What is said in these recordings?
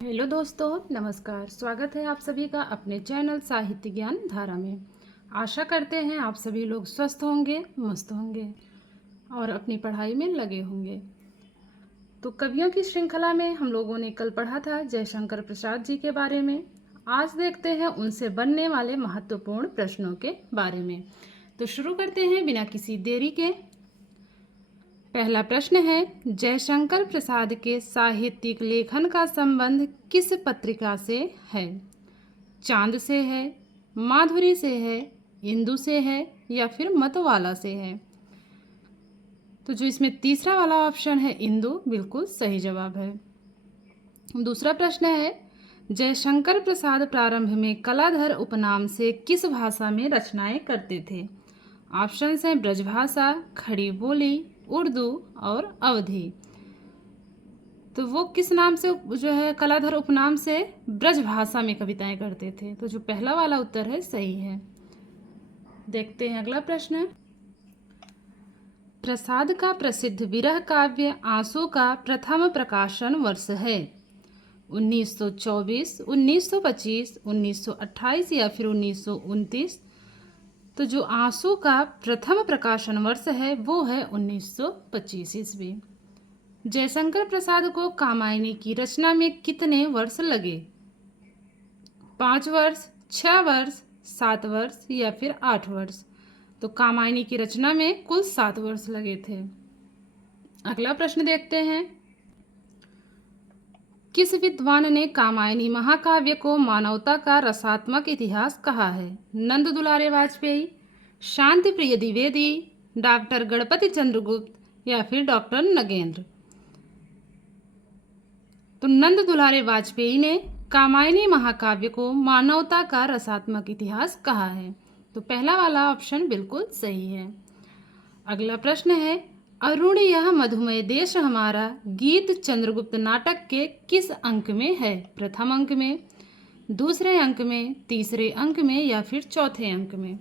Hello दोस्तों, नमस्कार। स्वागत है आप सभी का अपने चैनल साहित्य ज्ञान धारा में। आशा करते हैं आप सभी लोग स्वस्थ होंगे, मस्त होंगे और अपनी पढ़ाई में लगे होंगे। तो कवियों की श्रृंखला में हम लोगों ने कल पढ़ा था जयशंकर प्रसाद जी के बारे में। आज देखते हैं उनसे बनने वाले महत्वपूर्ण प्रश्नों के बारे में। तो शुरू करते हैं बिना किसी देरी के। पहला प्रश्न है, जयशंकर प्रसाद के साहित्यिक लेखन का संबंध किस पत्रिका से है? चांद से है, माधुरी से है, इंदु से है या फिर मतवाला से है? तो जो इसमें तीसरा वाला ऑप्शन है इंदु, बिल्कुल सही जवाब है। दूसरा प्रश्न है, जयशंकर प्रसाद प्रारंभ में कलाधर उपनाम से किस भाषा में रचनाएं करते थे? ऑप्शंस हैं ब्रजभाषा, खड़ी बोली, उर्दू और अवधी। तो वो किस नाम से जो है कलाधर उपनाम से ब्रजभाषा में कविताएं करते थे? तो जो पहला वाला उत्तर है सही है। देखते हैं अगला प्रश्न। प्रसाद का प्रसिद्ध विरह काव्य आंसू का प्रथम प्रकाशन वर्ष है? 1924, 1925, 1928 या फिर 1929? तो जो आंसू का प्रथम प्रकाशन वर्ष है वो है 1925 ईस्वी। जयशंकर प्रसाद को कामायनी की रचना में कितने वर्ष लगे? 5 वर्ष, 6 वर्ष, 7 वर्ष या फिर 8 वर्ष? तो कामायनी की रचना में कुल 7 वर्ष लगे थे। अगला प्रश्न देखते हैं। किस विद्वान ने कामायनी महाकाव्य को मानवता का रसात्मक इतिहास कहा है? नंद दुलारे वाजपेयी, शांति प्रिय द्विवेदी, डॉक्टर गणपति चंद्रगुप्त या फिर डॉक्टर नगेंद्र? तो नंद दुलारे वाजपेयी ने कामायनी महाकाव्य को मानवता का रसात्मक इतिहास कहा है। तो पहला वाला ऑप्शन बिल्कुल सही है। अगला प्रश्न है, अरुण यह मधुमय देश हमारा गीत चंद्रगुप्त नाटक के किस अंक में है? प्रथम अंक में, दूसरे अंक में, तीसरे अंक में या फिर चौथे अंक में?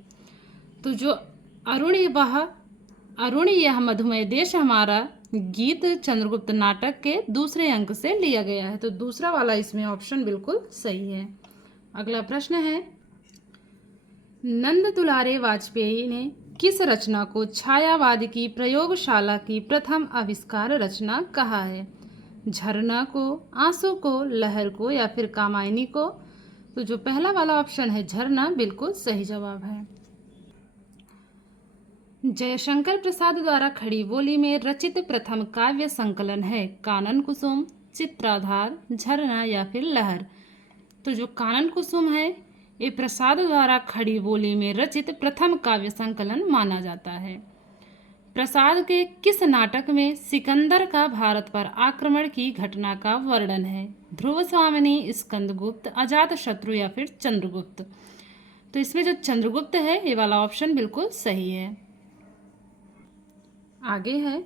तो जो अरुण यह मधुमय देश हमारा गीत चंद्रगुप्त नाटक के दूसरे अंक से लिया गया है। तो दूसरा वाला इसमें ऑप्शन बिल्कुल सही है। अगला प्रश्न है, नंद दुलारे वाजपेयी ने किस रचना को छायावाद की प्रयोगशाला की प्रथम आविष्कार रचना कहा है? झरना को, आंसू को, लहर को या फिर कामायनी को? तो जो पहला वाला ऑप्शन है झरना, बिल्कुल सही जवाब है। जयशंकर प्रसाद द्वारा खड़ी बोली में रचित प्रथम काव्य संकलन है कानन कुसुम, चित्राधार, झरना या फिर लहर? तो जो कानन कुसुम है ये प्रसाद द्वारा खड़ी बोली में रचित प्रथम काव्य संकलन माना जाता है। प्रसाद के किस नाटक में सिकंदर का भारत पर आक्रमण की घटना का वर्णन है? ध्रुव स्वामिनी, स्कंदगुप्त, अजातशत्रु या फिर चंद्रगुप्त? तो इसमें जो चंद्रगुप्त है ये वाला ऑप्शन बिल्कुल सही है। आगे है,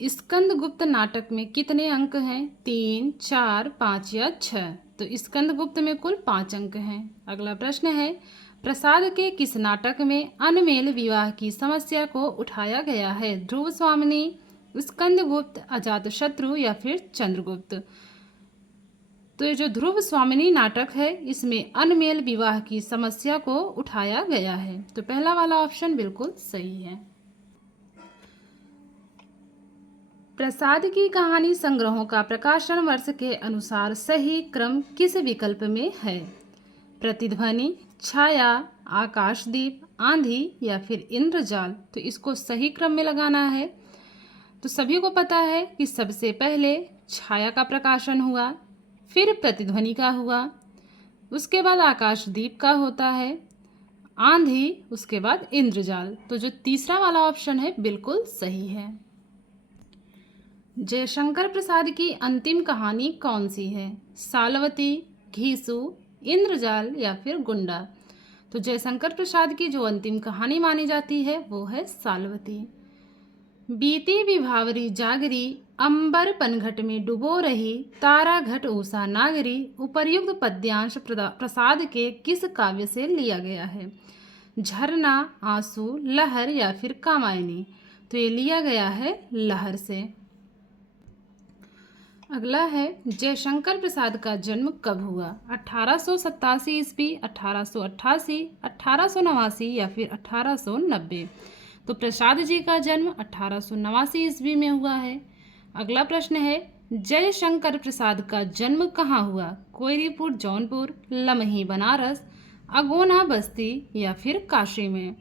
स्कंदगुप्त नाटक में कितने अंक हैं? 3, 4, 5 या 6? तो स्कंदगुप्त में कुल 5 अंक हैं। अगला प्रश्न है, प्रसाद के किस नाटक में अनमेल विवाह की समस्या को उठाया गया है? ध्रुव स्वामिनी, स्कंदगुप्त, अजातशत्रु या फिर चंद्रगुप्त? तो ये जो ध्रुव स्वामिनी नाटक है इसमें अनमेल विवाह की समस्या को उठाया गया है। तो पहला वाला ऑप्शन बिल्कुल सही है। प्रसाद की कहानी संग्रहों का प्रकाशन वर्ष के अनुसार सही क्रम किस विकल्प में है? प्रतिध्वनि, छाया, आकाशदीप, आंधी या फिर इंद्रजाल? तो इसको सही क्रम में लगाना है। तो सभी को पता है कि सबसे पहले छाया का प्रकाशन हुआ, फिर प्रतिध्वनि का हुआ, उसके बाद आकाशदीप का होता है, आंधी, उसके बाद इंद्रजाल। तो जो तीसरा वाला ऑप्शन है बिल्कुल सही है। जयशंकर प्रसाद की अंतिम कहानी कौन सी है? सालवती, घीसू, इंद्रजाल या फिर गुंडा? तो जयशंकर प्रसाद की जो अंतिम कहानी मानी जाती है वो है सालवती। बीती विभावरी जागरी, अंबर पनघट में डुबो रही, तारा घट ऊषा नागरी उपर्युक्त पद्यांश प्रसाद के किस काव्य से लिया गया है? झरना, आंसू, लहर या फिर कामायनी? तो ये लिया गया है लहर से। अगला है जयशंकर प्रसाद का जन्म कब हुआ? 1887 ईस्वी, 1888, 1889 या फिर 1890? तो प्रसाद जी का जन्म 1889 ईस्वी में हुआ है। अगला प्रश्न है जयशंकर प्रसाद का जन्म कहाँ हुआ? कोयरीपुर जौनपुर, लमही बनारस, अगोना बस्ती या फिर काशी में?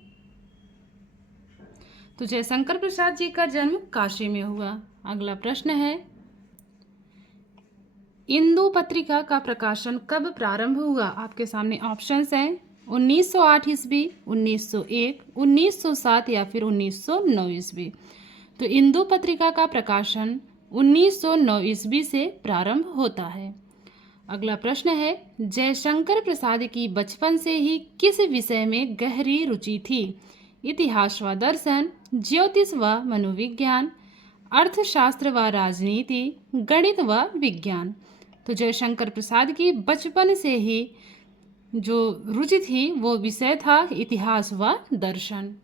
तो जयशंकर प्रसाद जी का जन्म काशी में हुआ। अगला प्रश्न है इंदु पत्रिका का प्रकाशन कब प्रारंभ हुआ? आपके सामने ऑप्शंस हैं 1908 ईस्वी, 1901, 1907 या फिर 1909 ईस्वी। तो इंदु पत्रिका का प्रकाशन 1909 ईस्वी से प्रारंभ होता है। अगला प्रश्न है जयशंकर प्रसाद की बचपन से ही किस विषय में गहरी रुचि थी? इतिहास व दर्शन, ज्योतिष व मनोविज्ञान, अर्थशास्त्र व राजनीति, गणित व विज्ञान? तो जयशंकर प्रसाद की बचपन से ही जो रुचि थी वो विषय था इतिहास व दर्शन।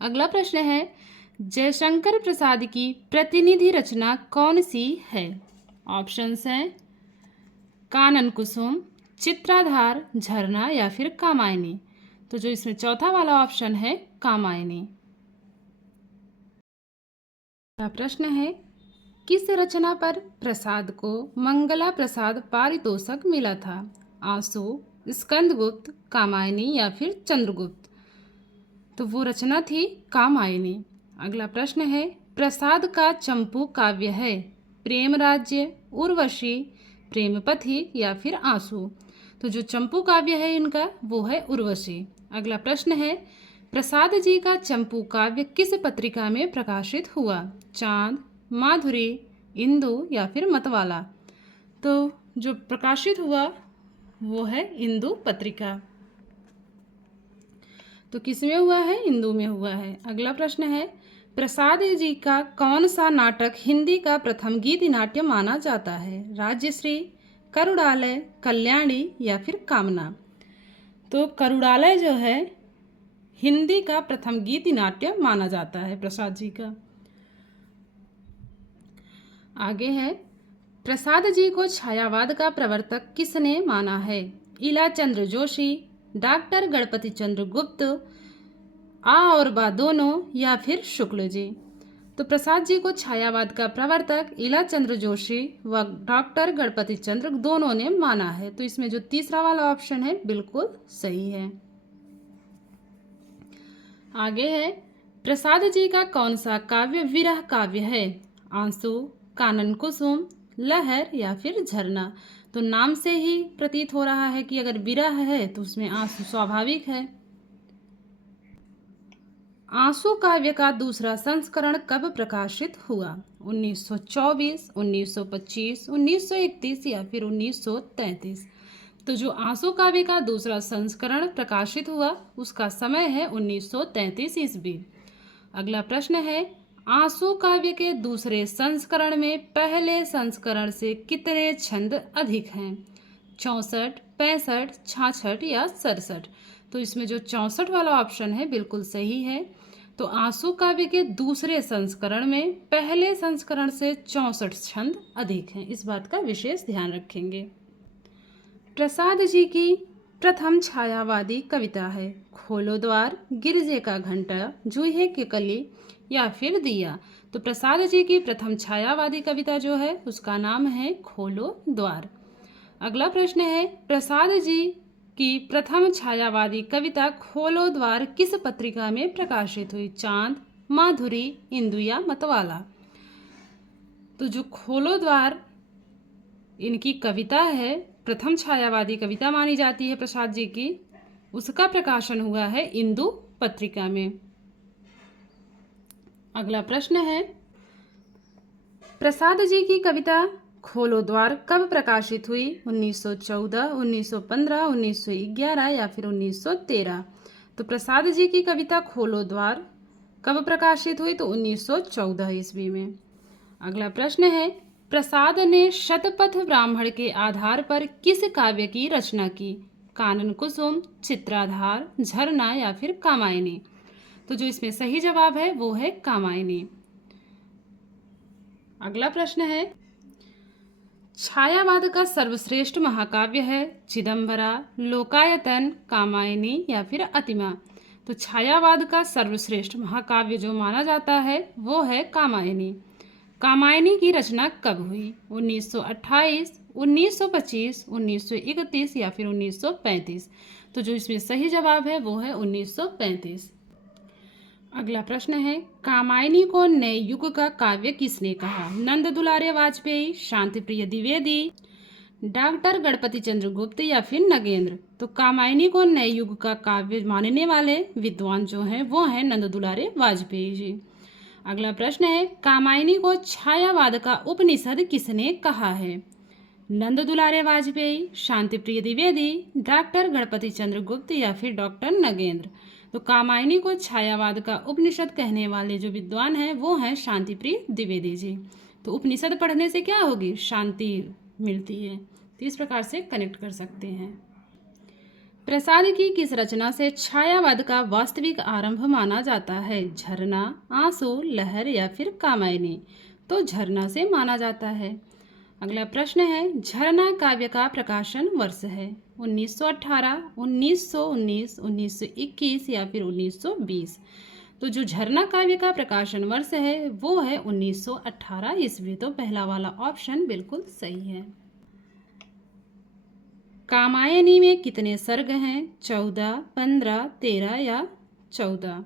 अगला प्रश्न है जयशंकर प्रसाद की प्रतिनिधि रचना कौन सी है? ऑप्शंस हैं कानन कुसुम, चित्राधार, झरना या फिर कामायनी? तो जो इसमें चौथा वाला ऑप्शन है कामायनी। प्रश्न है किस रचना पर प्रसाद को मंगला प्रसाद पारितोषक मिला था? आंसू, स्कंदगुप्त, कामायनी या फिर चंद्रगुप्त? तो वो रचना थी कामायनी। अगला प्रश्न है प्रसाद का चंपू काव्य है प्रेम राज्य, उर्वशी, प्रेमपथी या फिर आंसू? तो जो चंपू काव्य है इनका वो है उर्वशी। अगला प्रश्न है प्रसाद जी का चंपू काव्य किस पत्रिका में प्रकाशित हुआ? चांद, माधुरी, इंदु या फिर मतवाला? तो जो प्रकाशित हुआ वो है इंदु पत्रिका। तो किस में हुआ है? इंदु में हुआ है। अगला प्रश्न है प्रसाद जी का कौन सा नाटक हिंदी का प्रथम गीति नाट्य माना जाता है? राज्यश्री, करुड़ालय, कल्याणी या फिर कामना? तो करुड़ालय जो है हिंदी का प्रथम गीति नाट्य माना जाता है प्रसाद जी का। आगे है प्रसाद जी को छायावाद का प्रवर्तक किसने माना है? इला चंद्र जोशी, डॉक्टर गणपति चंद्र गुप्त, आ और बा दोनों या फिर शुक्ल जी? तो प्रसाद जी को छायावाद का प्रवर्तक इला चंद्र जोशी व डॉक्टर गणपति चंद्र दोनों ने माना है। तो इसमें जो तीसरा वाला ऑप्शन है बिल्कुल सही है। आगे है प्रसाद जी का कौन सा काव्य विरह काव्य है? आंसू, कानन कुसुम, लहर या फिर झरना? तो नाम से ही प्रतीत हो रहा है कि अगर विरह है तो उसमें आंसू स्वाभाविक है। आंसू काव्य का दूसरा संस्करण कब प्रकाशित हुआ? 1924, 1925, 1931 या फिर 1933? तो जो आंसू काव्य का दूसरा संस्करण प्रकाशित हुआ उसका समय है 1933 ईस्वी। अगला प्रश्न है आंसू काव्य के दूसरे संस्करण में पहले संस्करण से कितने छंद अधिक हैं? 64, 65, 66 या 67? तो इसमें जो 64 वाला ऑप्शन है बिल्कुल सही है। तो आंसू काव्य के दूसरे संस्करण में पहले संस्करण से 64 छंद अधिक हैं। इस बात का विशेष ध्यान रखेंगे। प्रसाद जी की प्रथम छायावादी कविता है खोलो द्वार, गिरजे का घंटा, जूहे की कली या फिर दिया? तो प्रसाद जी की प्रथम छायावादी कविता जो है उसका नाम है खोलो द्वार। अगला प्रश्न है प्रसाद जी की प्रथम छायावादी कविता खोलो द्वार किस पत्रिका में प्रकाशित हुई? चांद, माधुरी, इंदु या मतवाला? तो जो खोलो द्वार इनकी कविता है प्रथम छायावादी कविता मानी जाती है प्रसाद जी की, उसका प्रकाशन हुआ है इंदु पत्रिका में। अगला प्रश्न है प्रसाद जी की कविता खोलो द्वार कब प्रकाशित हुई? 1914, 1915, 1911 या फिर 1913? तो प्रसाद जी की कविता खोलो द्वार कब प्रकाशित हुई? तो 1914 ईस्वी में। अगला प्रश्न है प्रसाद ने शतपथ ब्राह्मण के आधार पर किस काव्य की रचना की? कानन कुसुम, चित्राधार, झरना या फिर कामायनी? तो जो इसमें सही जवाब है वो है कामायनी। अगला प्रश्न है छायावाद का सर्वश्रेष्ठ महाकाव्य है चिदंबरा, लोकायतन, कामायनी या फिर अतिमा। तो छायावाद का सर्वश्रेष्ठ महाकाव्य जो माना जाता है वो है कामायनी। कामायनी की रचना कब हुई? 1928, 1925, 1931 या फिर 1935। तो जो इसमें सही जवाब है वो है 1935। अगला प्रश्न है, कामायनी को नए युग का काव्य किसने कहा? नंद दुलारे वाजपेयी, शांति प्रिय द्विवेदी, डॉक्टर गणपति चंद्र गुप्त या फिर नगेंद्र। तो कामायनी को नए युग का काव्य मानने वाले विद्वान जो हैं वो हैं नंद दुलारे वाजपेयी जी। अगला प्रश्न है, कामायनी को छायावाद का उपनिषद किसने कहा है? नंद दुलारे वाजपेयी, शांति प्रिय द्विवेदी, डॉक्टर गणपति चंद्र गुप्त या फिर डॉक्टर नगेंद्र। तो कामायनी को छायावाद का उपनिषद कहने वाले जो विद्वान हैं वो हैं शांति प्रिय द्विवेदी जी। तो उपनिषद पढ़ने से क्या होगी? शांति मिलती है। तो इस प्रकार से कनेक्ट कर सकते हैं। प्रसाद की किस रचना से छायावाद का वास्तविक आरंभ माना जाता है? झरना, आंसू, लहर या फिर कामायनी। तो झरना से माना जाता है। अगला प्रश्न है, झरना काव्य का प्रकाशन वर्ष है? 1918, 1919, 1921 या फिर 1920। तो जो झरना काव्य का प्रकाशन वर्ष है वो है 1918 ईस्वी। तो पहला वाला ऑप्शन बिल्कुल सही है। कामायनी में कितने सर्ग हैं? 14, 15, 13 या 14।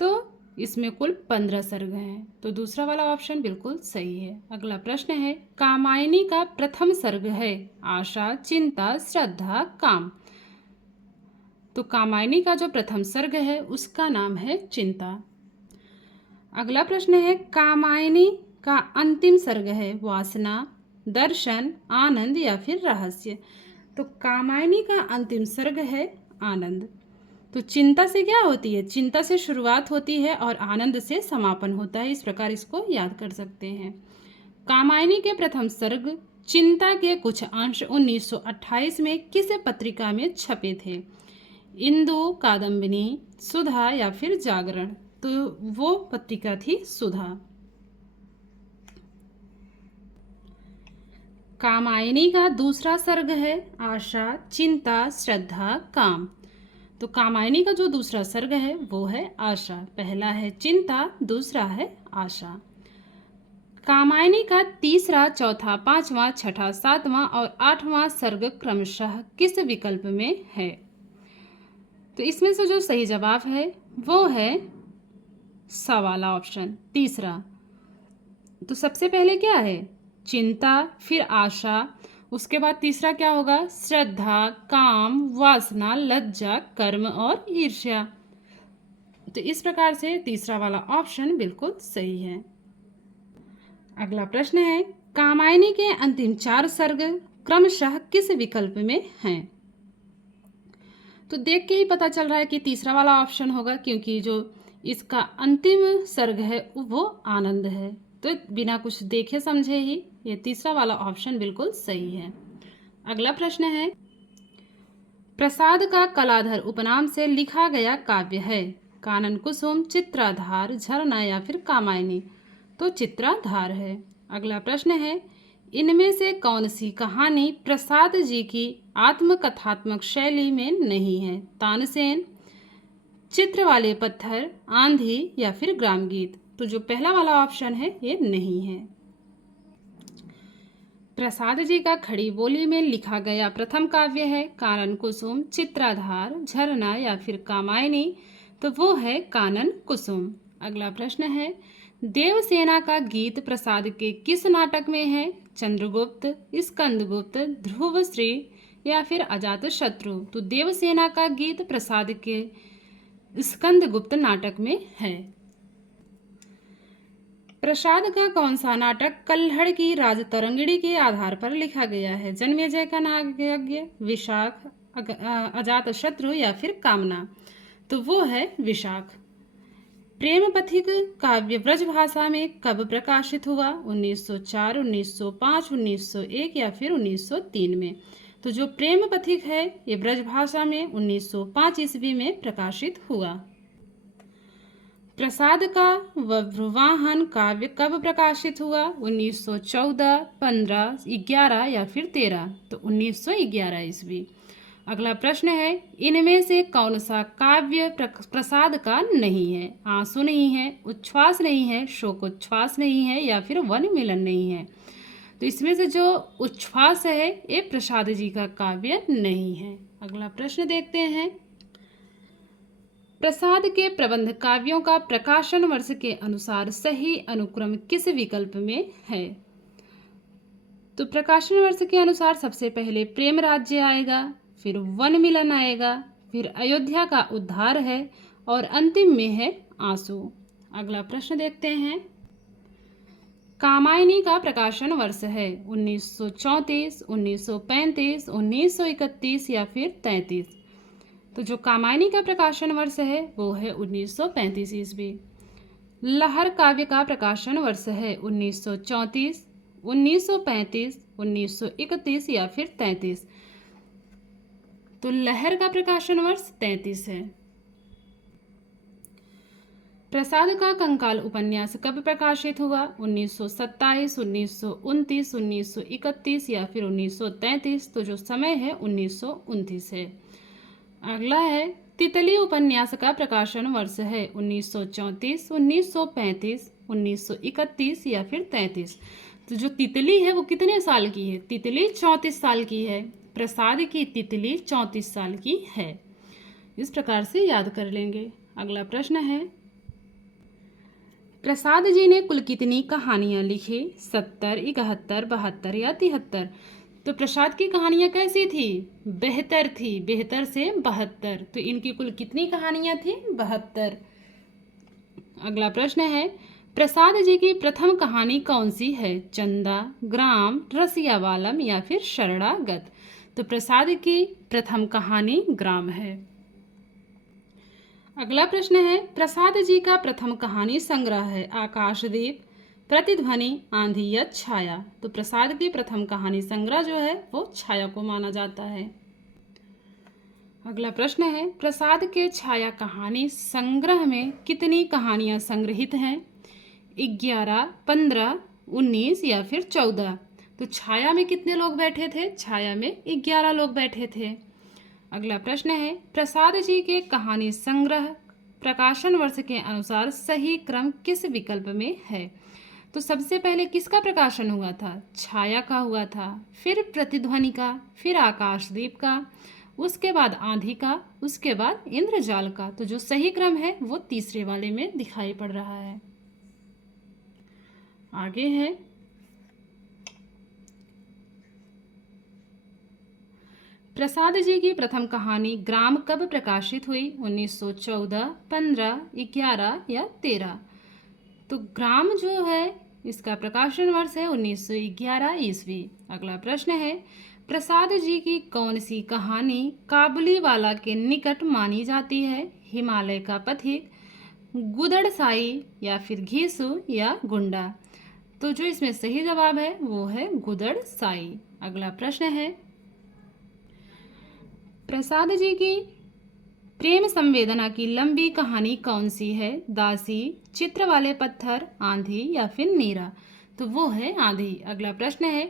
तो इसमें कुल 15 सर्ग हैं। तो दूसरा वाला ऑप्शन बिल्कुल सही है। अगला प्रश्न है, कामायनी का प्रथम सर्ग है? आशा, चिंता, श्रद्धा, काम। तो कामायनी का जो प्रथम सर्ग है उसका नाम है चिंता। अगला प्रश्न है, कामायनी का अंतिम सर्ग है? वासना, दर्शन, आनंद या फिर रहस्य। तो कामायनी का अंतिम सर्ग है आनंद। तो चिंता से क्या होती है? चिंता से शुरुआत होती है और आनंद से समापन होता है। इस प्रकार इसको याद कर सकते हैं। कामायनी के प्रथम सर्ग चिंता के कुछ अंश 1928 में किस पत्रिका में छपे थे? इंदु, कादम्बिनी, सुधा या फिर जागरण। तो वो पत्रिका थी सुधा। कामायनी का दूसरा सर्ग है? आशा, चिंता, श्रद्धा, काम। तो कामायनी का जो दूसरा सर्ग है वो है आशा। पहला है चिंता, दूसरा है आशा। कामायनी का तीसरा, चौथा, पांचवा, छठा, सातवां और आठवां सर्ग क्रमशः किस विकल्प में है? तो इसमें से जो सही जवाब है वो है सा वाला ऑप्शन, तीसरा। तो सबसे पहले क्या है? चिंता, फिर आशा, उसके बाद तीसरा क्या होगा? श्रद्धा, काम, वासना, लज्जा, कर्म और ईर्ष्या। तो इस प्रकार से तीसरा वाला ऑप्शन बिल्कुल सही है। अगला प्रश्न है, कामायनी के अंतिम 4 सर्ग क्रमशः किस विकल्प में हैं? तो देख के ही पता चल रहा है कि तीसरा वाला ऑप्शन होगा, क्योंकि जो इसका अंतिम सर्ग है वो आनंद है। तो बिना कुछ देखे समझे ही ये तीसरा वाला ऑप्शन बिल्कुल सही है। अगला प्रश्न है, प्रसाद का कलाधर उपनाम से लिखा गया काव्य है? कानन कुसुम, चित्राधार, झरना या फिर कामायनी। तो चित्राधार है। अगला प्रश्न है, इनमें से कौन सी कहानी प्रसाद जी की आत्मकथात्मक शैली में नहीं है? तानसेन, चित्र वाले पत्थर, आंधी या फिर ग्राम गीत। तो जो पहला वाला ऑप्शन है ये नहीं है। प्रसाद जी का खड़ी बोली में लिखा गया प्रथम काव्य है? कानन कुसुम, चित्राधार, झरना या फिर कामायनी। तो वो है कानन कुसुम। अगला प्रश्न है, देवसेना का गीत प्रसाद के किस नाटक में है? चंद्रगुप्त, स्कंदगुप्त, ध्रुवश्री या फिर अजातशत्रु। तो देवसेना का गीत प्रसाद के स्कंदगुप्त नाटक में है। प्रसाद का कौन सा नाटक कल्हड़ की राजतरंगिणी के आधार पर लिखा गया है? जन्मेजय का नागयज्ञ, विशाख, अजातशत्रु या फिर कामना। तो वो है विशाख। प्रेम पथिक काव्य ब्रज भाषा में कब प्रकाशित हुआ? 1904, 1905, 1901 या फिर 1903 में। तो जो प्रेम पथिक है ये ब्रज भाषा में 1905 ईस्वी में प्रकाशित हुआ। प्रसाद का बभ्रुवाहन काव्य कब प्रकाशित हुआ? 1914, 15, 11 या फिर 13? तो 1911 ईस्वी। अगला प्रश्न है, इनमें से कौन सा काव्य प्रसाद का नहीं है? आंसू नहीं है, उच्छ्वास नहीं है, शोकोच्छ्वास नहीं है या फिर वन मिलन नहीं है? तो इसमें से जो उच्छ्वास है ये प्रसाद जी का काव्य नहीं है। अगला प्रश्न देखते हैं, प्रसाद के प्रबंध काव्यों का प्रकाशन वर्ष के अनुसार सही अनुक्रम किस विकल्प में है? तो प्रकाशन वर्ष के अनुसार सबसे पहले प्रेम राज्य आएगा, फिर वन मिलन आएगा, फिर अयोध्या का उद्धार है और अंतिम में है आंसू। अगला प्रश्न देखते हैं, कामायनी का प्रकाशन वर्ष है 1934, 1935, 1931 या फिर 33? तो जो कामायनी का प्रकाशन वर्ष है वो है 1935 ईस्वी। लहर काव्य का प्रकाशन वर्ष है 1934, 1935, 1931 या फिर 33? तो लहर का प्रकाशन वर्ष 33 है। प्रसाद का कंकाल उपन्यास कब प्रकाशित हुआ? 1927, 1929, 1931 या फिर 1933? तो जो समय है 1929 है। अगला है, तितली उपन्यास का प्रकाशन वर्ष है 1934, 1935, 1931 या फिर 33? तो जो तितली है वो कितने साल की है? तितली 34 साल की है। प्रसाद की तितली 34 साल की है। इस प्रकार से याद कर लेंगे। अगला प्रश्न है, प्रसाद जी ने कुल कितनी कहानियां लिखी? 70, 71, 72 या 73? तो प्रसाद की कहानियां कैसी थी? बेहतर थी, बेहतर से 72। तो इनकी कुल कितनी कहानियां थी? 72। अगला प्रश्न है, प्रसाद जी की प्रथम कहानी कौन सी है? चंदा, ग्राम, रसियावालम या फिर शरणागत? तो प्रसाद की प्रथम कहानी ग्राम है। अगला प्रश्न है, प्रसाद जी का प्रथम कहानी संग्रह है आकाशदीप, प्रतिध्वनि, आंधी या छाया? तो प्रसाद की प्रथम कहानी संग्रह जो है वो छाया को माना जाता है। अगला प्रश्न है, प्रसाद के छाया कहानी संग्रह में कितनी कहानियां संग्रहित हैं? 11, 15, 19 या फिर 14? तो छाया में कितने लोग बैठे थे? छाया में 11 लोग बैठे थे। अगला प्रश्न है, प्रसाद जी के कहानी संग्रह प्रकाशन वर्ष के अनुसार सही क्रम किस विकल्प में है? तो सबसे पहले किसका प्रकाशन हुआ था? छाया का हुआ था, फिर प्रतिध्वनि का, फिर आकाशदीप का, उसके बाद आंधी का, उसके बाद इंद्रजाल का। तो जो सही क्रम है वो तीसरे वाले में दिखाई पड़ रहा है। आगे है, प्रसाद जी की प्रथम कहानी ग्राम कब प्रकाशित हुई? 1914, 15, 11 या 13? तो ग्राम जो है इसका प्रकाशन वर्ष है 1911 ईस्वी। अगला प्रश्न है, प्रसाद जी की कौन सी कहानी काबुलीवाला के निकट मानी जाती है? हिमालय का पथिक, गुदड़साई या फिर घीसू या गुंडा? तो जो इसमें सही जवाब है वो है गुदड़साई। अगला प्रश्न है, प्रसाद जी की प्रेम संवेदना की लंबी कहानी कौन सी है? दासी, चित्र वाले पत्थर, आंधी या फिर नीरा? तो वो है आंधी। अगला प्रश्न है,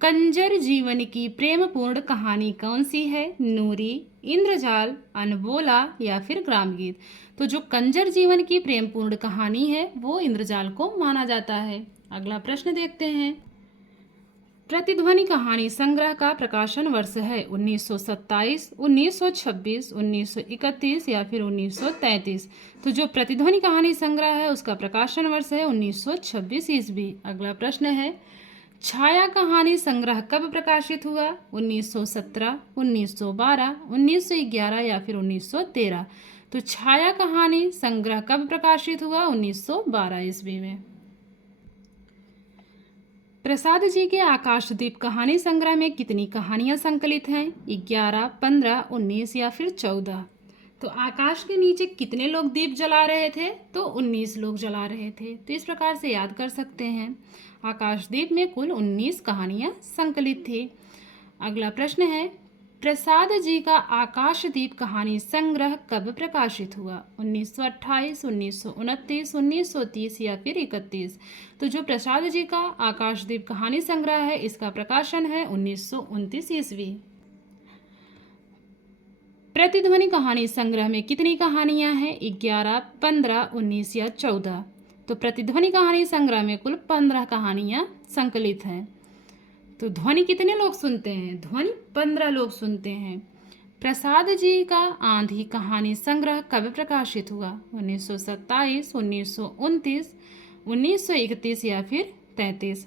कंजर जीवन की प्रेमपूर्ण कहानी कौन सी है? नूरी, इंद्रजाल, अनबोला या फिर ग्रामगीत? तो जो कंजर जीवन की प्रेमपूर्ण कहानी है वो इंद्रजाल को माना जाता है। अगला प्रश्न देखते हैं, प्रतिध्वनि कहानी संग्रह का प्रकाशन वर्ष है 1927, 1926, 1931 या फिर 1933? तो जो प्रतिध्वनि कहानी संग्रह है उसका प्रकाशन वर्ष है 1926 ईस्वी। अगला प्रश्न है, छाया कहानी संग्रह कब प्रकाशित हुआ? 1917, 1912, 1911 या फिर 1913? तो छाया कहानी संग्रह कब प्रकाशित हुआ? 1912 ईस्वी में। प्रसाद जी के आकाशदीप कहानी संग्रह में कितनी कहानियां संकलित हैं? 11, 15, 19 या फिर 14? तो आकाश के नीचे कितने लोग दीप जला रहे थे? तो 19 लोग जला रहे थे। तो इस प्रकार से याद कर सकते हैं। आकाशदीप में कुल 19 कहानियां संकलित थी। अगला प्रश्न है, प्रसाद जी का आकाशदीप कहानी संग्रह कब प्रकाशित हुआ? 1928, 1929, 1930 या फिर 31? तो जो प्रसाद जी का आकाशदीप कहानी संग्रह है, इसका प्रकाशन है 1929 ईस्वी। प्रतिध्वनि कहानी संग्रह में कितनी कहानियां हैं? 11, 15, 19 या 14? तो प्रतिध्वनि कहानी संग्रह में कुल 15 कहानियां संकलित हैं। तो ध्वनि कितने लोग सुनते हैं? ध्वनि 15 लोग सुनते हैं। प्रसाद जी का आंधी कहानी संग्रह कब प्रकाशित हुआ? 1927, 1929, 1931 या फिर 33?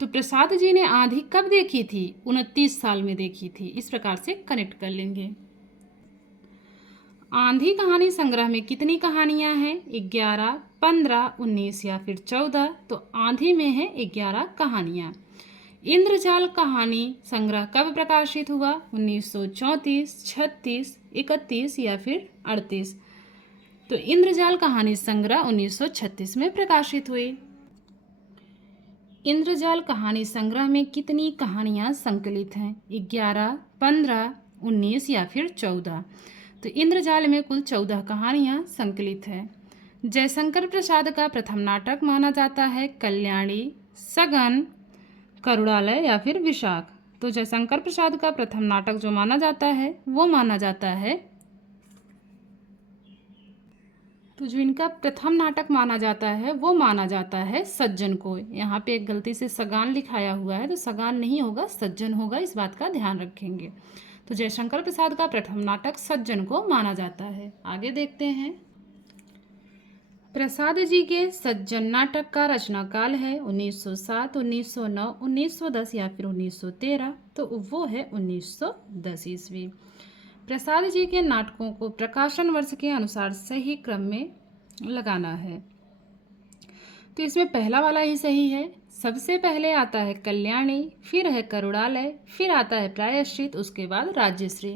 तो प्रसाद जी ने आंधी कब देखी थी? 29 साल में देखी थी। इस प्रकार से कनेक्ट कर लेंगे। आंधी कहानी संग्रह में कितनी कहानियां हैं? 11, 15, 19 या फिर 14? तो आंधी में है 11 कहानियां। इंद्रजाल कहानी संग्रह कब प्रकाशित हुआ? 1934, 36, 31 या फिर 38? तो इंद्रजाल कहानी संग्रह 1936 में प्रकाशित हुई। इंद्रजाल कहानी संग्रह में कितनी कहानियां संकलित हैं? 11, 15, 19 या फिर 14? तो इंद्रजाल में कुल 14 कहानियां संकलित है। जयशंकर प्रसाद का प्रथम नाटक माना जाता है कल्याणी, सगन, करुणालय या फिर विशाख? तो जयशंकर प्रसाद का प्रथम नाटक जो माना जाता है वो माना जाता है, तो जो इनका प्रथम नाटक माना जाता है वो माना जाता है सज्जन को। यहाँ पे एक गलती से सगान लिखाया हुआ है, तो सगान नहीं होगा, सज्जन होगा, इस बात का ध्यान रखेंगे। तो जयशंकर प्रसाद का प्रथम नाटक सज्जन को माना जाता है। आगे देखते हैं। प्रसाद जी के सज्जन नाटक का रचना काल है 1907, 1909, 1910 या फिर 1913? तो वो है 1910 ईस्वी। प्रसाद जी के नाटकों को प्रकाशन वर्ष के अनुसार सही क्रम में लगाना है। तो इसमें पहला वाला ही सही है। सबसे पहले आता है कल्याणी, फिर है करुणालय, फिर आता है प्रायश्चित, उसके बाद राज्यश्री।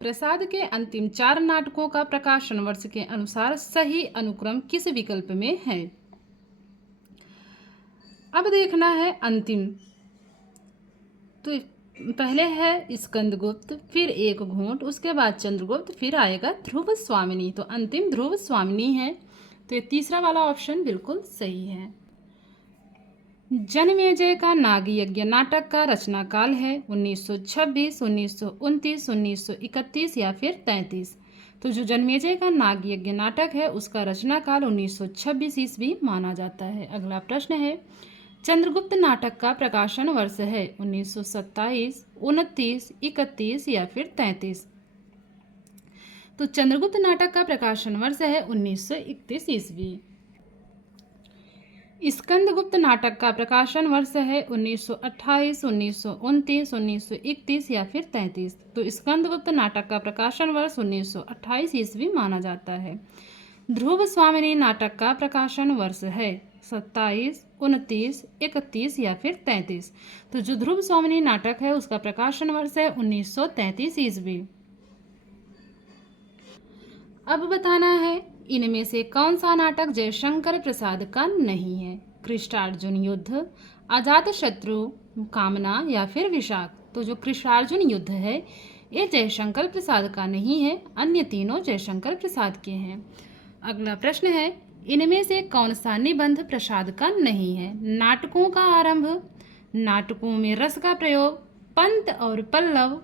प्रसाद के अंतिम 4 नाटकों का प्रकाशन वर्ष के अनुसार सही अनुक्रम किस विकल्प में है? अब देखना है अंतिम। तो पहले है स्कंदगुप्त, फिर एक घूंट, उसके बाद चंद्रगुप्त, फिर आएगा ध्रुव स्वामिनी। तो अंतिम ध्रुव स्वामिनी है। तो ये तीसरा वाला ऑप्शन बिल्कुल सही है। जनमेजय का नागयज्ञ नाटक का रचना काल है 1926, 1929, 1931 या फिर 33? तो जो जनमेजय का नागयज्ञ नाटक है उसका रचना काल 1926 ईस्वी माना जाता है। अगला प्रश्न है, चंद्रगुप्त नाटक का प्रकाशन वर्ष है 1927, 29, 31 या फिर 33? तो चंद्रगुप्त नाटक का प्रकाशन वर्ष है 1931 ईस्वी। स्कंदगुप्त नाटक का प्रकाशन वर्ष है 1928, 1929, 1931 या फिर 33? तो स्कंदगुप्त नाटक का प्रकाशन वर्ष 1928 ईस्वी माना जाता है। ध्रुव स्वामिनी नाटक का प्रकाशन वर्ष है 27, 29, 31 या फिर 33? तो जो ध्रुव स्वामिनी नाटक है उसका प्रकाशन वर्ष है 1933 ईस्वी। अब बताना है इनमें से कौन सा नाटक जयशंकर प्रसाद का नहीं है? कृष्णार्जुन युद्ध, अजातशत्रु, कामना या फिर विशाख? तो जो कृष्णार्जुन युद्ध है ये जयशंकर प्रसाद का नहीं है, अन्य तीनों जयशंकर प्रसाद के हैं। अगला प्रश्न है, इनमें से कौन सा निबंध प्रसाद का नहीं है? नाटकों का आरंभ, नाटकों में रस का प्रयोग, पंत और पल्लव,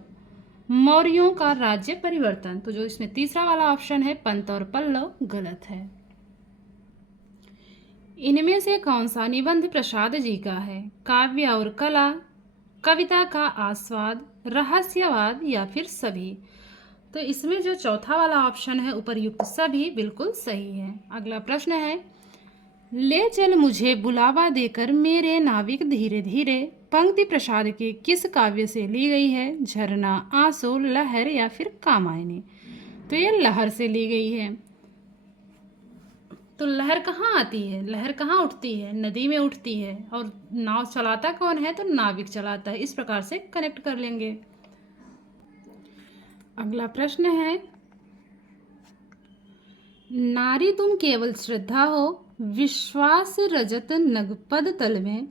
मौर्यों का राज्य परिवर्तन? तो जो इसमें तीसरा वाला ऑप्शन है पंत और पल्लव गलत है। इनमें से कौन सा निबंध प्रसाद जी का है? काव्य और कला, कविता का आस्वाद, रहस्यवाद या फिर सभी? तो इसमें जो चौथा वाला ऑप्शन है उपर्युक्त सभी बिल्कुल सही है। अगला प्रश्न है, ले चल मुझे बुलावा देकर मेरे नाविक धीरे धीरे पंक्ति प्रसाद के किस काव्य से ली गई है? झरना, आंसू, लहर या फिर कामायनी? तो ये लहर से ली गई है। तो लहर कहाँ आती है, लहर कहाँ उठती है? नदी में उठती है। और नाव चलाता कौन है? तो नाविक चलाता है। इस प्रकार से कनेक्ट कर लेंगे। अगला प्रश्न है, नारी तुम केवल श्रद्धा हो, विश्वास रजत नगपद तल में,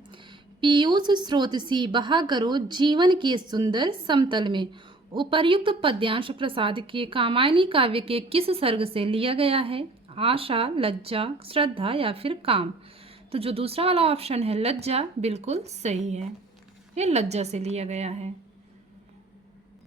पीयूष स्रोत सी बहा करो जीवन के सुंदर समतल में। उपर्युक्त पद्यांश प्रसाद के कामायनी काव्य के किस सर्ग से लिया गया है? आशा, लज्जा, श्रद्धा या फिर काम। तो जो दूसरा वाला ऑप्शन है लज्जा बिल्कुल सही है, ये लज्जा से लिया गया है।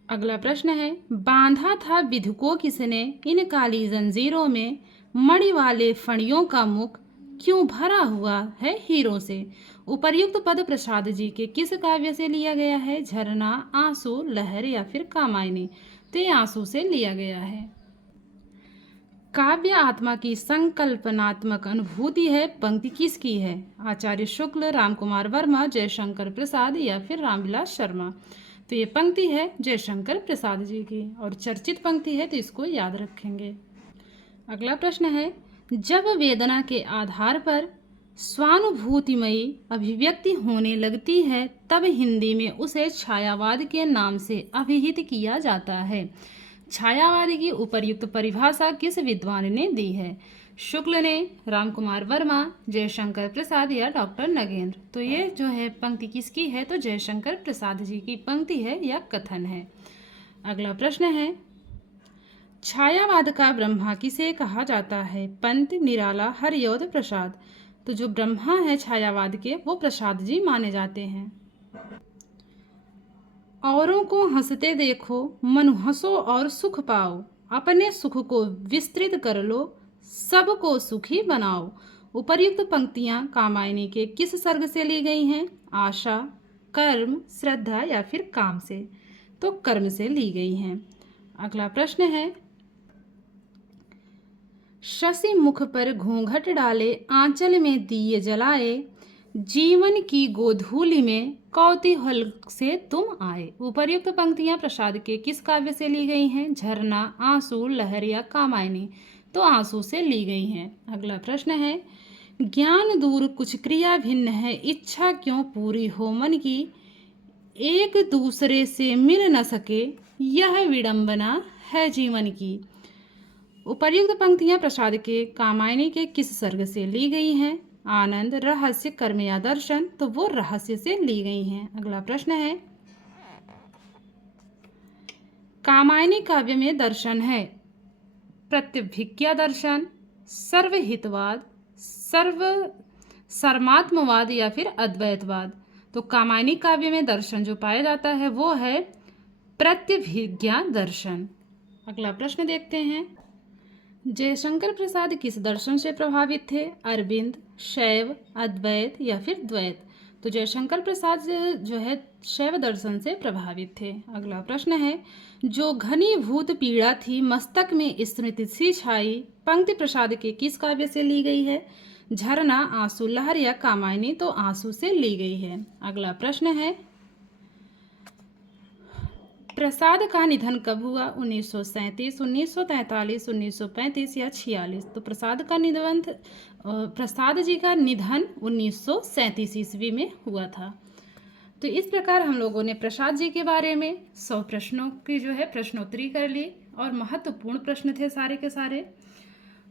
अगला प्रश्न है, बांधा था विधु को किसने इन काली जंजीरों में, मणि वाले फणियों का मुख क्यों भरा हुआ है हीरों से। उपर्युक्त पद प्रसाद जी के किस काव्य से लिया गया है? झरना, आंसू, लहर या फिर कामायनी। तो ये आंसू से लिया गया है। काव्य आत्मा की संकल्पनात्मक अनुभूति है, पंक्ति किसकी है? आचार्य शुक्ल, रामकुमार वर्मा, जयशंकर प्रसाद या फिर रामविलास शर्मा। तो ये पंक्ति है जयशंकर प्रसाद जी की और चर्चित पंक्ति है, तो इसको याद रखेंगे। अगला प्रश्न है, जब वेदना के आधार पर स्वानुभूतिमयी अभिव्यक्ति होने लगती है तब हिंदी में उसे छायावाद के नाम से अभिहित किया जाता है। छायावाद की उपर्युक्त परिभाषा किस विद्वान ने दी है? शुक्ल ने, रामकुमार वर्मा, जयशंकर प्रसाद या डॉक्टर नगेंद्र। तो ये जो है पंक्ति किसकी है? तो जयशंकर प्रसाद जी की पंक्ति है या कथन है। अगला प्रश्न है, छायावाद का ब्रह्मा किसे कहा जाता है? पंत, निराला, हरिऔध, प्रसाद। तो जो ब्रह्मा है छायावाद के वो प्रसाद जी माने जाते हैं। औरों को हंसते देखो, मन हंसो और सुख पाओ, अपने सुख को विस्तृत कर लो, सबको सुखी बनाओ। उपर्युक्त पंक्तियां कामायनी के किस सर्ग से ली गई हैं? आशा, कर्म, श्रद्धा या फिर काम से। तो कर्म से ली गई हैं। अगला प्रश्न है, शशि मुख पर घूंघट डाले, आंचल में दिए जलाए, जीवन की गोधूली में कौतूहल से तुम आए। उपर्युक्त पंक्तियां प्रसाद के किस काव्य से ली गई हैं? झरना, आंसू, लहर या कामायनी। तो आंसू से ली गई हैं। अगला प्रश्न है, ज्ञान दूर कुछ क्रिया भिन्न है, इच्छा क्यों पूरी हो मन की, एक दूसरे से मिल न सके, यह विडंबना है जीवन की। उपर्युक्त पंक्तियां प्रसाद के कामायनी के किस सर्ग से ली गई हैं? आनंद, रहस्य, कर्म या दर्शन। तो वो रहस्य से ली गई हैं। अगला प्रश्न है, कामायनी काव्य में दर्शन है प्रत्यभिज्ञा दर्शन, सर्वहितवाद, सर्वात्मवाद या फिर अद्वैतवाद। तो कामायनी काव्य में दर्शन जो पाया जाता है वो है प्रत्यभिज्ञा दर्शन। अगला प्रश्न देखते हैं, जयशंकर प्रसाद किस दर्शन से प्रभावित थे? अरविंद, शैव, अद्वैत या फिर द्वैत। तो जयशंकर प्रसाद जो है शैव दर्शन से प्रभावित थे। अगला प्रश्न है, जो घनीभूत पीड़ा थी मस्तक में स्मृति सी छाई, पंक्ति प्रसाद के किस काव्य से ली गई है? झरना, आंसू, लहर या कामायनी। तो आंसू से ली गई है। अगला प्रश्न है, प्रसाद का निधन कब हुआ? 1937, 1943, 1935 या 46। तो प्रसाद जी का निधन 1937 ईस्वी में हुआ था। तो इस प्रकार हम लोगों ने प्रसाद जी के बारे में 100 प्रश्नों की जो है प्रश्नोत्तरी कर ली और महत्वपूर्ण प्रश्न थे सारे के सारे।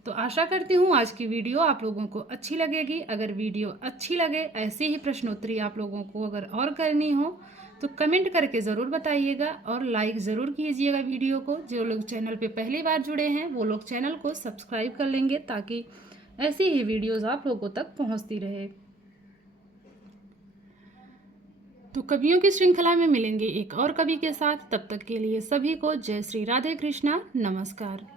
तो आशा करती हूँ आज की वीडियो आप लोगों को अच्छी लगेगी। अगर वीडियो अच्छी लगे, ऐसी ही प्रश्नोत्तरी आप लोगों को अगर और करनी हो तो कमेंट करके ज़रूर बताइएगा और लाइक ज़रूर कीजिएगा वीडियो को। जो लोग चैनल पे पहली बार जुड़े हैं वो लोग चैनल को सब्सक्राइब कर लेंगे ताकि ऐसी ही वीडियोज़ आप लोगों तक पहुँचती रहे। तो कवियों की श्रृंखला में मिलेंगे एक और कवि के साथ। तब तक के लिए सभी को जय श्री राधे कृष्णा, नमस्कार।